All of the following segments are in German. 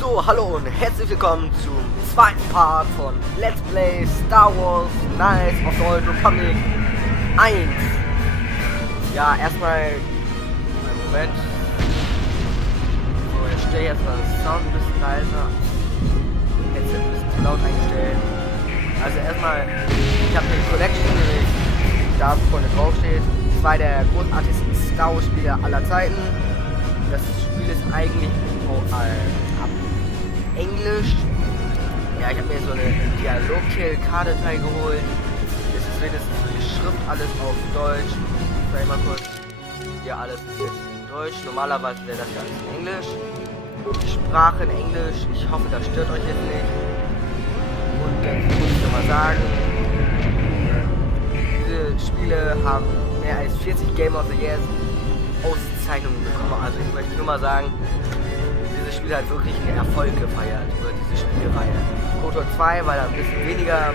So, hallo und herzlich willkommen zum zweiten Part von Let's Play Star Wars Knights of the Old Republic 1. Ja, erstmal einen Moment. So, ich stelle jetzt mal den Sound ein bisschen leiser. Jetzt ein bisschen zu laut eingestellt. Also erstmal, ich habe den Collection, die da vorne drauf steht. 2 der großartigsten Star Wars Spiele aller Zeiten. Das Spiel ist eigentlich ab Englisch. Ja, ich habe mir so eine Dialog-K-Datei geholt. Das ist wenigstens für die Schrift alles auf Deutsch. Sag ich mal kurz. Ja, alles ist jetzt in Deutsch. Normalerweise wäre das ja alles in Englisch. Die Sprache in Englisch. Ich hoffe, das stört euch jetzt nicht. Und dann muss ich nochmal sagen, diese Spiele haben mehr als 40 Game of the Year Auszeichnungen bekommen. Also ich möchte nur mal sagen, dieses Spiel hat wirklich einen Erfolg gefeiert, oder diese Spielreihe. KOTOR 2 war da ein bisschen weniger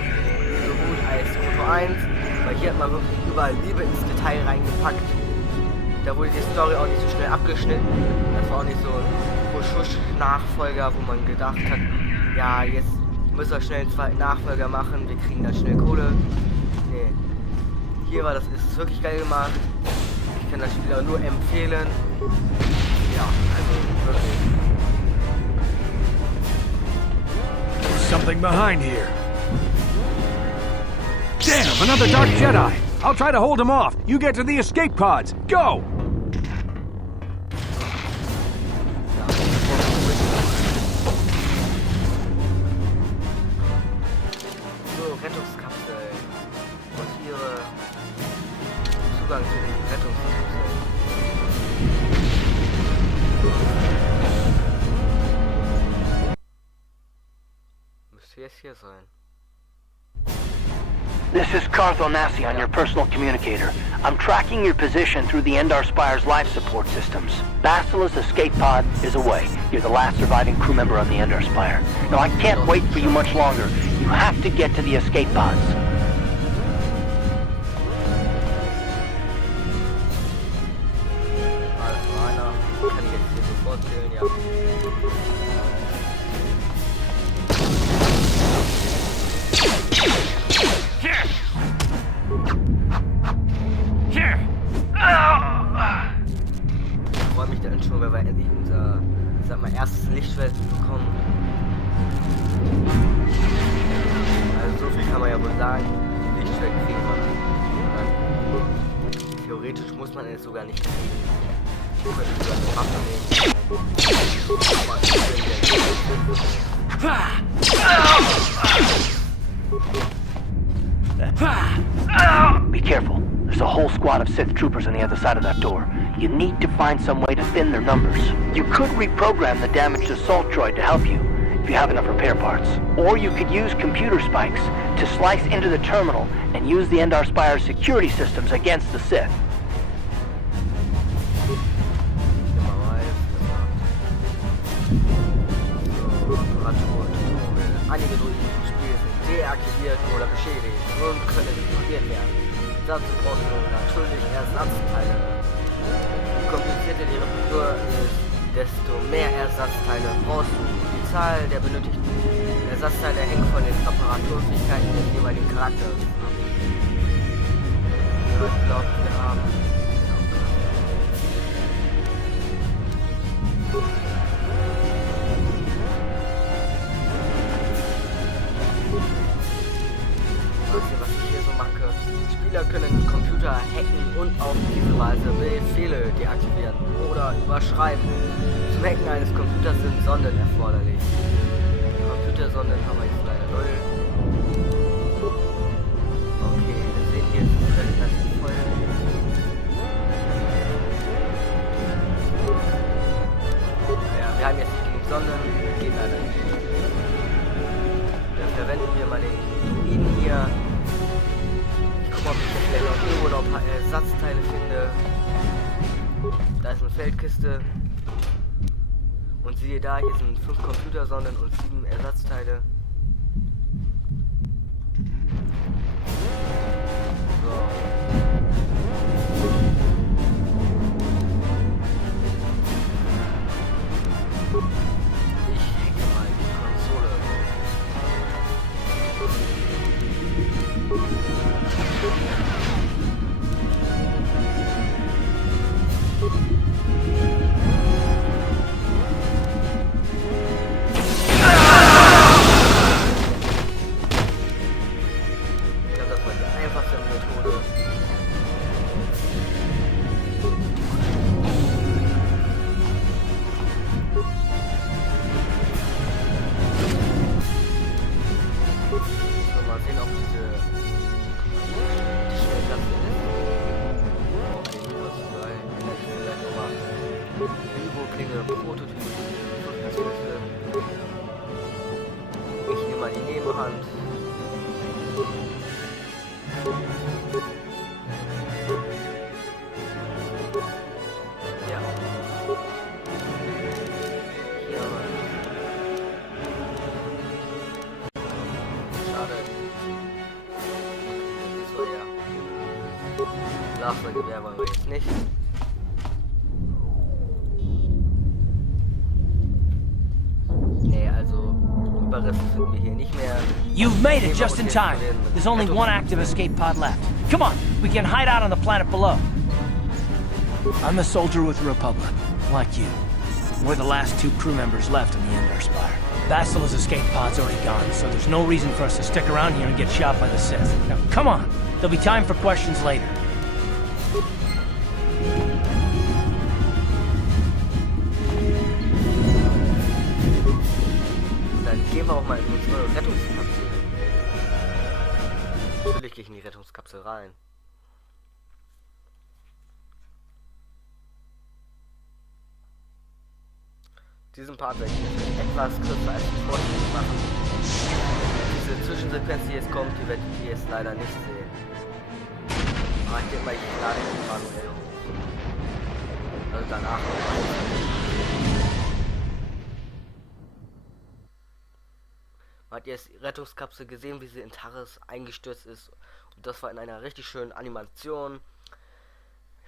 so gut als KOTOR 1, weil hier hat man wirklich überall Liebe ins Detail reingepackt. Da wurde die Story auch nicht so schnell abgeschnitten. Das war auch nicht so ein Husch-Husch-Nachfolger, wo man gedacht hat, ja, jetzt müssen wir schnell einen zweiten Nachfolger machen, wir kriegen da schnell Kohle. Nee. Hier war das, ist wirklich geil gemacht. Ich kann das Spiel auch nur empfehlen. Ja, also wirklich. There's something behind here. Damn, another Dark Jedi! I'll try to hold him off. You get to the escape pods. Go! So, Rettungskapsel. Und ihre Zugang zu den Rettungskapseln. Müsste jetzt hier sein. This is Carth Onasis on your personal communicator. I'm tracking your position through the Endar Spire's life support systems. Basila's escape pod is away. You're the last surviving crew member on the Endar Spire. Now I can't wait for you much longer. You have to get to the escape pods. Also einer kann jetzt hier sofort zählen, ja. Ich freue mich dann schon, weil wir endlich unser, ich sag mal, erstes Lichtschwert bekommen. Also so viel kann man ja wohl sagen, Lichtschwert kriegen wir. Theoretisch muss man es sogar nicht kriegen. Ich könnte sogar eine Waffe nehmen. Be careful. There's a whole squad of Sith Troopers on the other side of that door. You need to find some way to thin their numbers. You could reprogram the damaged assault droid to help you, if you have enough repair parts. Or you could use computer spikes to slice into the terminal and use the Endar Spire's security systems against the Sith. Einige Druiden im Spiel sind deaktiviert oder beschädigt und können repariert werden. Dazu brauchen wir natürlich Ersatzteile. Je komplizierter die Reparatur ist, desto mehr Ersatzteile brauchst du. Die Zahl der benötigten Ersatzteile hängt von den Reparaturfähigkeiten des jeweiligen Charakters ab. Ja, ich glaube, wir haben... Was ich hier so mache. Spieler können Computer hacken und auf diese Weise Befehle deaktivieren oder überschreiben. Zum Hacken eines Computers sind Sonden erforderlich. Computersonden haben wir jetzt leider null. Okay, wir sehen hier, es ist relativ voll. Ja, wir haben jetzt genug Sonden, geht leider nicht. Dann verwenden wir mal den Druiden hier. Ich gucke mal, ob ich jetzt vielleicht noch irgendwo noch ein paar Ersatzteile finde. Da ist eine Feldkiste. Und siehe da, hier sind 5 Computersonden und 7 Ersatzteile. So. Ich zur Hand. Ja. Hier mal. Schade. So, ja. Nachfolgewehr wollen wir jetzt nicht. Nee, also Überreste finden wir hier nicht mehr. You've made it just in time. There's only one active escape pod left. Come on, we can hide out on the planet below. I'm a soldier with the Republic, like you. We're the last 2 crew members left in the Endar Spire. Bastila's escape pod's already gone, so there's no reason for us to stick around here and get shot by the Sith. Now, come on! There'll be time for questions later. Dann gehen wir auch mal in unsere Rettungskapsel. Natürlich gehe ich in die Rettungskapsel rein. Diesen Part werde ich etwas kürzer als ich vorhin machen. Diese Zwischensequenz, die jetzt kommt, die werdet ihr jetzt leider nicht sehen. Aber ich denke mal, ich lade den manuell hoch. Also danach. Man hat jetzt die Rettungskapsel gesehen, wie sie in Taris eingestürzt ist. Und das war in einer richtig schönen Animation.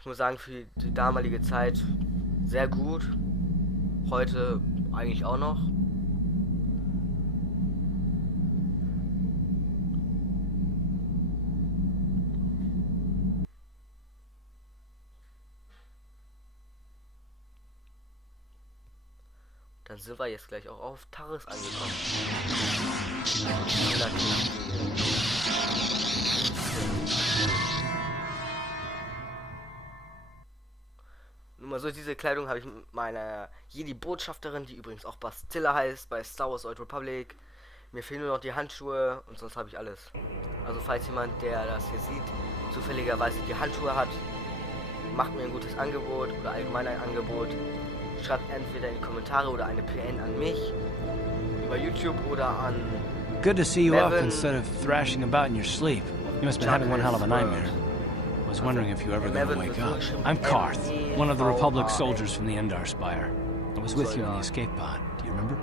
Ich muss sagen, für die damalige Zeit sehr gut. Heute eigentlich auch noch. Dann sind wir jetzt gleich auch auf Taris angekommen. Nur mal so, diese Kleidung habe ich mit meiner Jedi-Botschafterin, die übrigens auch Bastilla heißt, bei Star Wars Old Republic. Mir fehlen nur noch die Handschuhe und sonst habe ich alles. Also falls jemand, der das hier sieht, zufälligerweise die Handschuhe hat, macht mir ein gutes Angebot oder allgemein ein Angebot. Schreibt entweder in die Kommentare oder eine PN an mich, über YouTube oder an Good to see you up Mevin, instead of thrashing about in your sleep. You must have been having one hell of a nightmare. I was wondering if you were ever going to wake up. I'm Carth, one of the Republic soldiers from the Endar Spire. I was with you in the escape pod. Do you remember?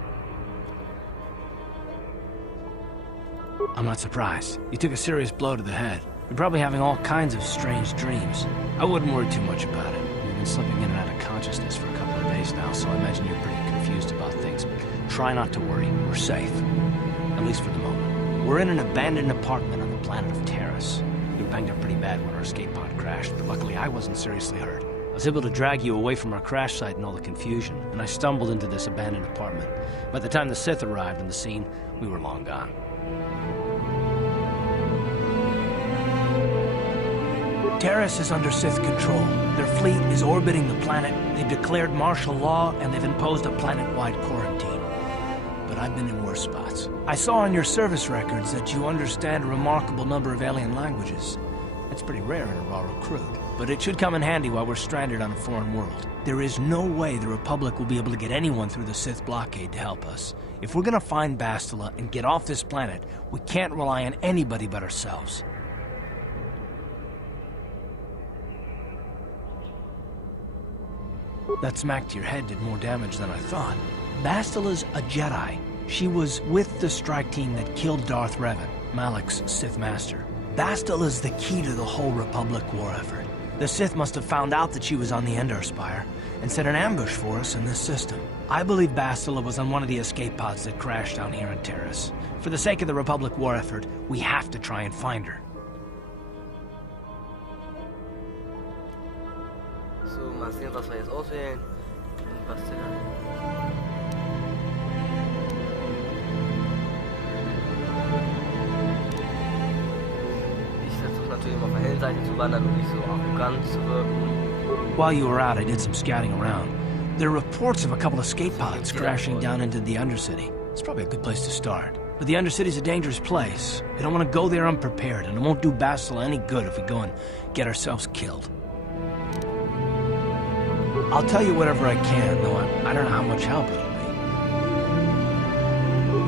I'm not surprised. You took a serious blow to the head. You're probably having all kinds of strange dreams. I wouldn't worry too much about it. You've been slipping in and out of consciousness for a couple of days now, so I imagine you're pretty confused about things. Try not to worry. We're safe. At least for the moment. We're in an abandoned apartment on the planet of Taris. We were banged up pretty bad when our escape pod crashed, but luckily I wasn't seriously hurt. I was able to drag you away from our crash site and all the confusion, and I stumbled into this abandoned apartment. By the time the Sith arrived on the scene, we were long gone. Taris is under Sith control. Their fleet is orbiting the planet. They've declared martial law, and they've imposed a planet-wide quarantine. But I've been in worse spots. I saw on your service records that you understand a remarkable number of alien languages. That's pretty rare in a raw recruit, but it should come in handy while we're stranded on a foreign world. There is no way the Republic will be able to get anyone through the Sith blockade to help us. If we're gonna find Bastila and get off this planet, we can't rely on anybody but ourselves. That smack to your head did more damage than I thought. Bastila's a Jedi. She was with the strike team that killed Darth Revan, Malak's Sith master. Bastila's the key to the whole Republic war effort. The Sith must have found out that she was on the Endar Spire and set an ambush for us in this system. I believe Bastila was on one of the escape pods that crashed down here in Taris. For the sake of the Republic war effort, we have to try and find her. So, mal sehen, was wir jetzt auswählen. Bastilla. Ich versuche natürlich immer auf der hellen Seite zu wandern und nicht so arrogant zu wirken. While you were out, I did some scouting around. There are reports of a couple escape pods crashing down into the Undercity. It's probably a good place to start. But the Undercity's a dangerous place. I don't want to go there unprepared, and it won't do Bastila any good if we go and get ourselves killed. I'll tell you whatever I can, though I don't know how much help it'll be.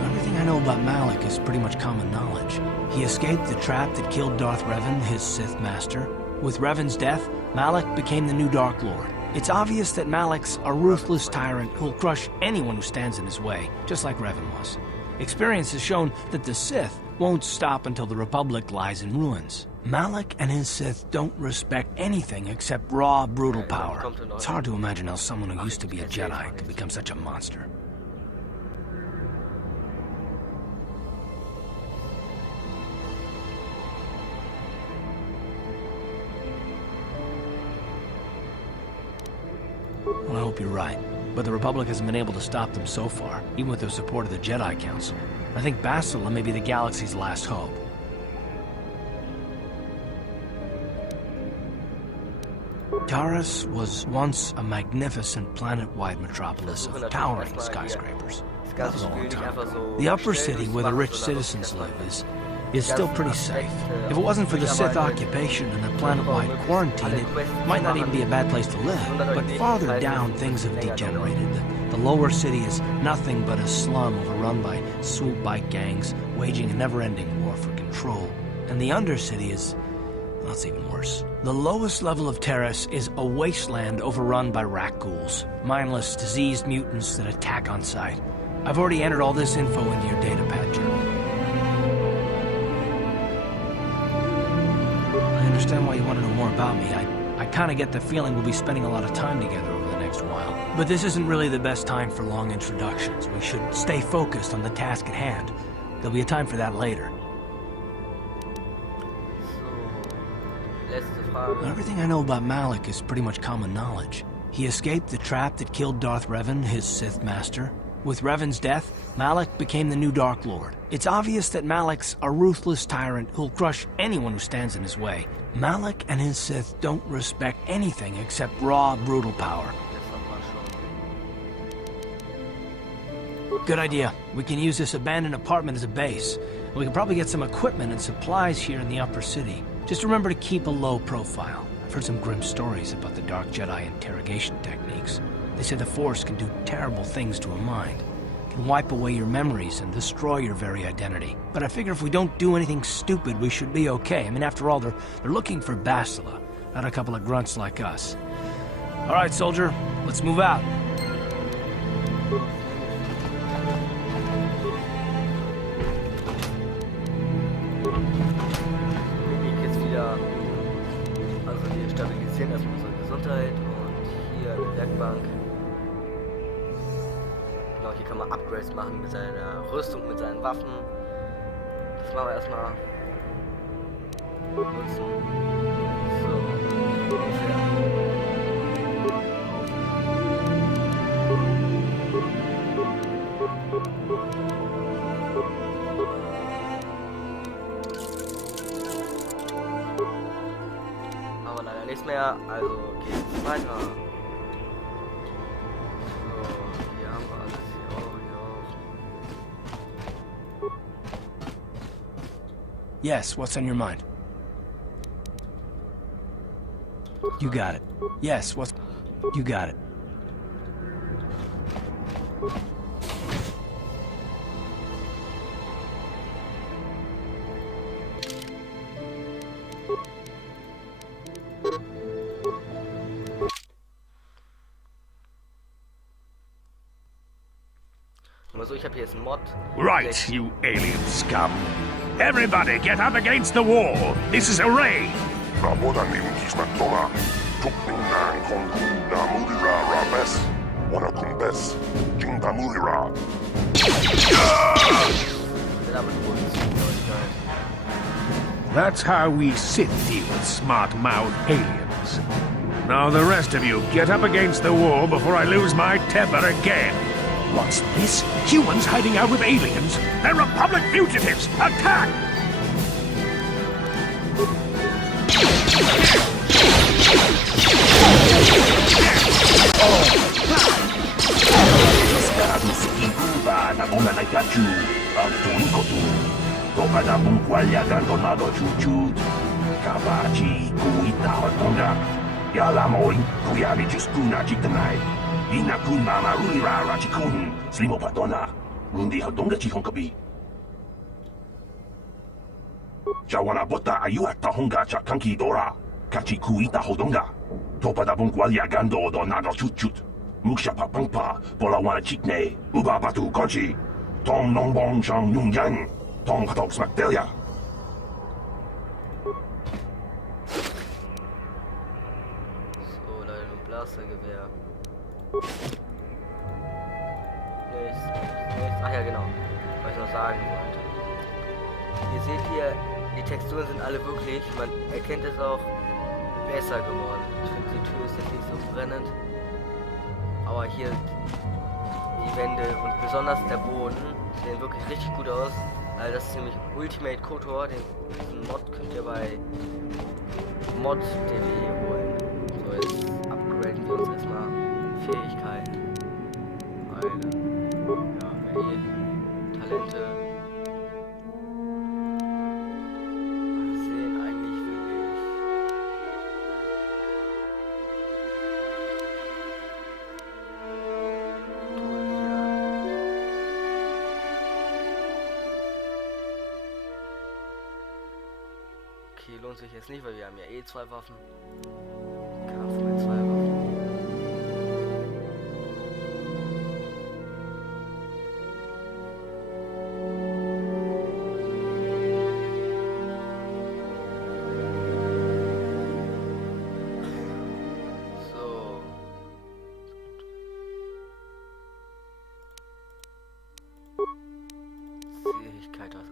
Everything I know about Malak is pretty much common knowledge. He escaped the trap that killed Darth Revan, his Sith master. With Revan's death, Malak became the new Dark Lord. It's obvious that Malak's a ruthless tyrant who'll crush anyone who stands in his way, just like Revan was. Experience has shown that the Sith won't stop until the Republic lies in ruins. Malak and his Sith don't respect anything except raw, brutal power. It's hard to imagine how someone who used to be a Jedi could become such a monster. Well, I hope you're right. But the Republic hasn't been able to stop them so far, even with the support of the Jedi Council. I think Bastila may be the galaxy's last hope. Taris was once a magnificent planet-wide metropolis of towering skyscrapers. That was a long time ago. The upper city where the rich citizens live is still pretty safe. If it wasn't for the Sith occupation and the planet-wide quarantine, it might not even be a bad place to live. But farther down, things have degenerated. The lower city is nothing but a slum overrun by swoop bike gangs, waging a never-ending war for control. And the undercity is... well, it's even worse. The lowest level of Taris is a wasteland overrun by rat ghouls, mindless, diseased mutants that attack on sight. I've already entered all this info into your datapad journal. I understand why you want to know more about me. I kind of get the feeling we'll be spending a lot of time together over the next while. But this isn't really the best time for long introductions. We should stay focused on the task at hand. There'll be a time for that later. Everything I know about Malak is pretty much common knowledge. He escaped the trap that killed Darth Revan, his Sith master. With Revan's death, Malak became the new Dark Lord. It's obvious that Malak's a ruthless tyrant who'll crush anyone who stands in his way. Malak and his Sith don't respect anything except raw, brutal power. Good idea. We can use this abandoned apartment as a base. We can probably get some equipment and supplies here in the upper city. Just remember to keep a low profile. I've heard some grim stories about the Dark Jedi interrogation techniques. They say the Force can do terrible things to a mind. It can wipe away your memories and destroy your very identity. But I figure if we don't do anything stupid, we should be okay. I mean, after all, they're looking for Bastila, not a couple of grunts like us. All right, soldier, let's move out. Also wir stabilisieren erstmal unsere Gesundheit und hier eine Werkbank. Genau, hier kann man Upgrades machen mit seiner Rüstung, mit seinen Waffen. Das machen wir erstmal. Nutzen. So, ungefähr. Aber leider nichts mehr, also geht's weiter. So, hier haben wir alles, hier auch, hier auch. Yes, what's on your mind? You got it. Yes, what's... You got it. Also ich habe hier jetzt einen Mod. Right, you alien scum. Everybody get up against the wall. This is a raid. That's how we Sith deal with smart-mouthed aliens. Now the rest of you get up against the wall before I lose my temper again. What's this? Humans hiding out with aliens? They're Republic fugitives! Attack! Jawana bota ayuata honga cha kanki dora. Kachi kuita hodonga. Topa da bongwalia gando do nado chut. Muksha papangpa, bola wana chikne, uba batu konchi. Tom nongbong shang nung yang. Tom katok smakdelia. So, Leute, ein Blastergewehr. Nächstes. Ach ja, genau. Was ich noch sagen wollte. Ihr seht hier, die Texturen sind alle wirklich, man erkennt es auch, besser geworden. Ich finde, die Tür ist jetzt nicht so brennend. Aber hier die Wände und besonders der Boden sehen wirklich richtig gut aus. Also das ist nämlich Ultimate KOTOR, diesen Mod könnt ihr bei mod.de holen. So, jetzt upgraden wir uns erstmal Fähigkeiten. Talente. Sehen eigentlich wirklich. Okay, lohnt sich jetzt nicht, weil wir haben ja eh 2 Waffen. Kampf mit 2 Waffen.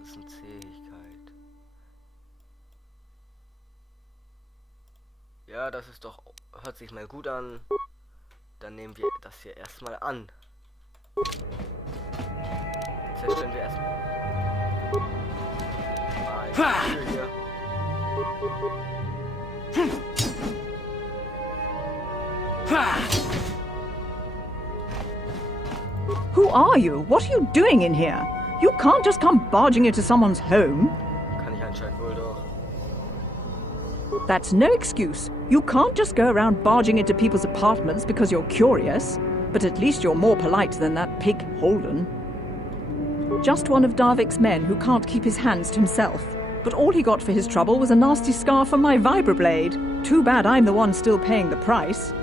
Was ist eine Zähigkeit? Ja, das ist doch, hört sich mal gut an. Dann nehmen wir das hier erstmal an. Zerstören wir erstmal. Hier. Who are you? What are you doing in here? You can't just come barging into someone's home. Kann ich anscheinend wohl doch. That's no excuse. You can't just go around barging into people's apartments because you're curious. But at least you're more polite than that pig Holden. Just one of Darvik's men who can't keep his hands to himself. But all he got for his trouble was a nasty scar from my vibroblade. Too bad I'm the one still paying the price.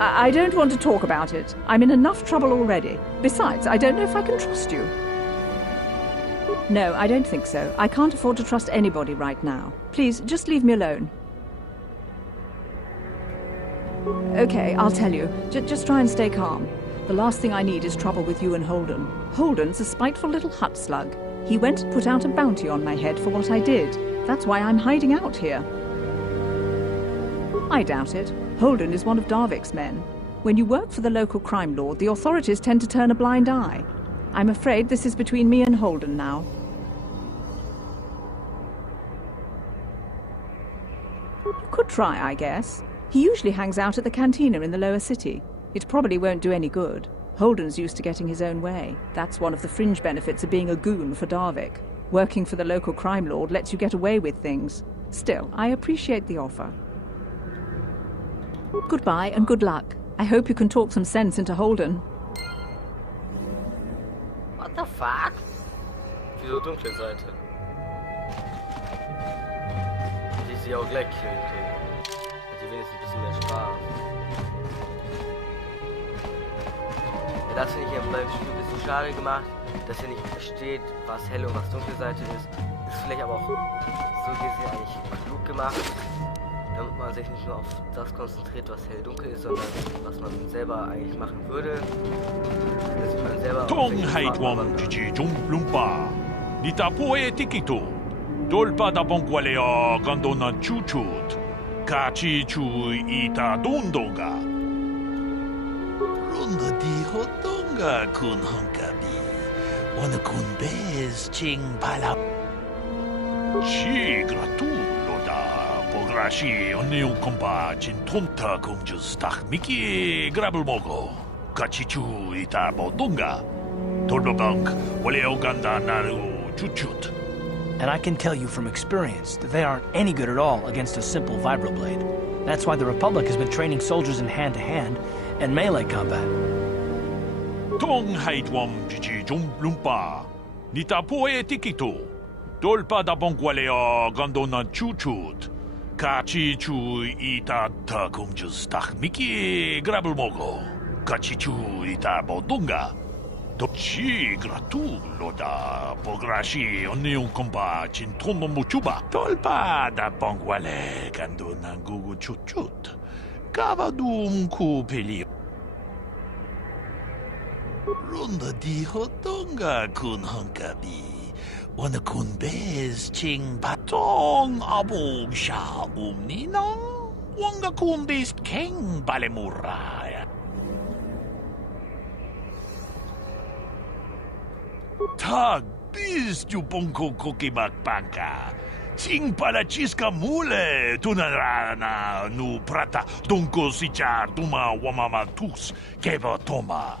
I don't want to talk about it. I'm in enough trouble already. Besides, I don't know if I can trust you. No, I don't think so. I can't afford to trust anybody right now. Please, just leave me alone. Okay, I'll tell you. Just try and stay calm. The last thing I need is trouble with you and Holden. Holden's a spiteful little hut slug. He went and put out a bounty on my head for what I did. That's why I'm hiding out here. I doubt it. Holden is one of Darvik's men. When you work for the local crime lord, the authorities tend to turn a blind eye. I'm afraid this is between me and Holden now. You could try, I guess. He usually hangs out at the cantina in the lower city. It probably won't do any good. Holden's used to getting his own way. That's one of the fringe benefits of being a goon for Darvik. Working for the local crime lord lets you get away with things. Still, I appreciate the offer. Goodbye and good luck. I hope you can talk some sense into Holden. What the fuck? Wieso dunkle Seite? Die sie auch gleich killen können. Hat die wenigstens ein bisschen mehr Spaß. Ja, das finde ich hier beim Spiel ein bisschen schade gemacht, dass hier nicht steht, was helle und was dunkle Seite ist. Ist vielleicht aber auch so gesehen eigentlich klug gemacht, damit man sich nicht nur auf das konzentriert, was hell-dunkel ist, sondern was man selber eigentlich machen würde. Dass man selber Tonghaitwam Gigi Jumplumpa. Nitapoe Tikito. Dolpa da Bonqualeo Gandona Chuchut. Kachi Chu Ita Dundonga. Runda di Hotonga kun Honkabi. Wana kun bez ching pala. Chi gratulo da Pograshi Oneu Compa Chintonta Kunjus Tach Miki Grabelmogo. Kachichu Ita Bodunga. Tordobank Waleo Ganda Naru Chuchut. And I can tell you from experience that they aren't any good at all against a simple vibroblade. That's why the Republic has been training soldiers in hand-to-hand and melee combat. Tong Haitwam Gigi Jumplumpa. Nitapoe Tikito. Dolpa da bonqualeo gondona chuchut. Kachi chu ita ta kumjus tak miki grabulmogo. Kachi chu ita bodunga. Dochi gratu loda pograshi onion komba chintono muchuba. Dolpa da bonquale gandona gugu chuchut. Cavadum cupeli. Runda di hodonga kun hankabi. Wana kun bez ching batong abog sha umnina. Wanga kun bez keng balemuraya. Tag bis tu bonko kokibak banka. Ching palachiska mule tunarana nu prata donko sicha tuma wamama tus keva toma.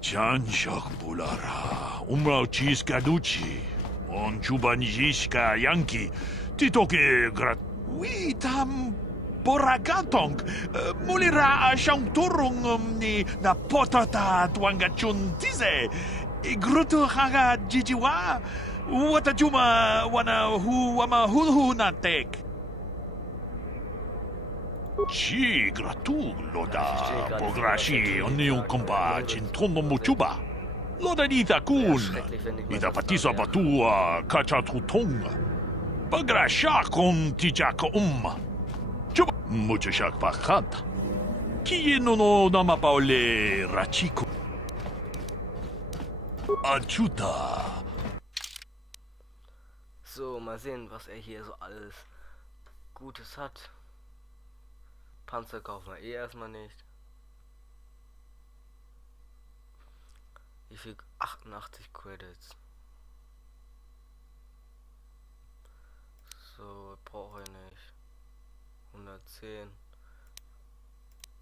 Chanshak bulara umrao chiska duchi. On chubanjishka yanki titoke grat. Witam boragatong mulira shangturung ni na potata twangachun tize. Igrutu haga jijiwa. Watajuma wana hu wama hulhu na tek. Chi gratu loda pograshi onion komba chintono muchuba. Loda nita kun. Nita patisa batua kacha tutonga. Pagrasha kon tijaka Chuba mucho shak pakanta. Kiye no nama paole rachiku. Achuta. So, mal sehen, was er hier so alles Gutes hat. Panzer kaufen wir erstmal nicht. Wie viel? 88 Credits. So, brauche ich nicht. 110.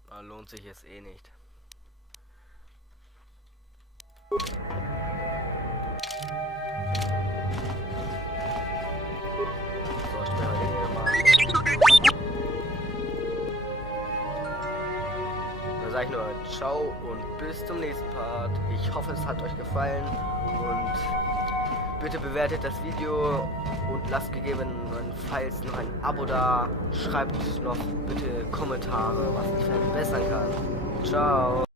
Da lohnt sich jetzt eh nicht. Dann sage ich nur ciao und bis zum nächsten Part. Ich hoffe, es hat euch gefallen und bitte bewertet das Video und lasst gegebenenfalls noch ein Abo da. Schreibt noch bitte Kommentare, was ich verbessern kann. Ciao.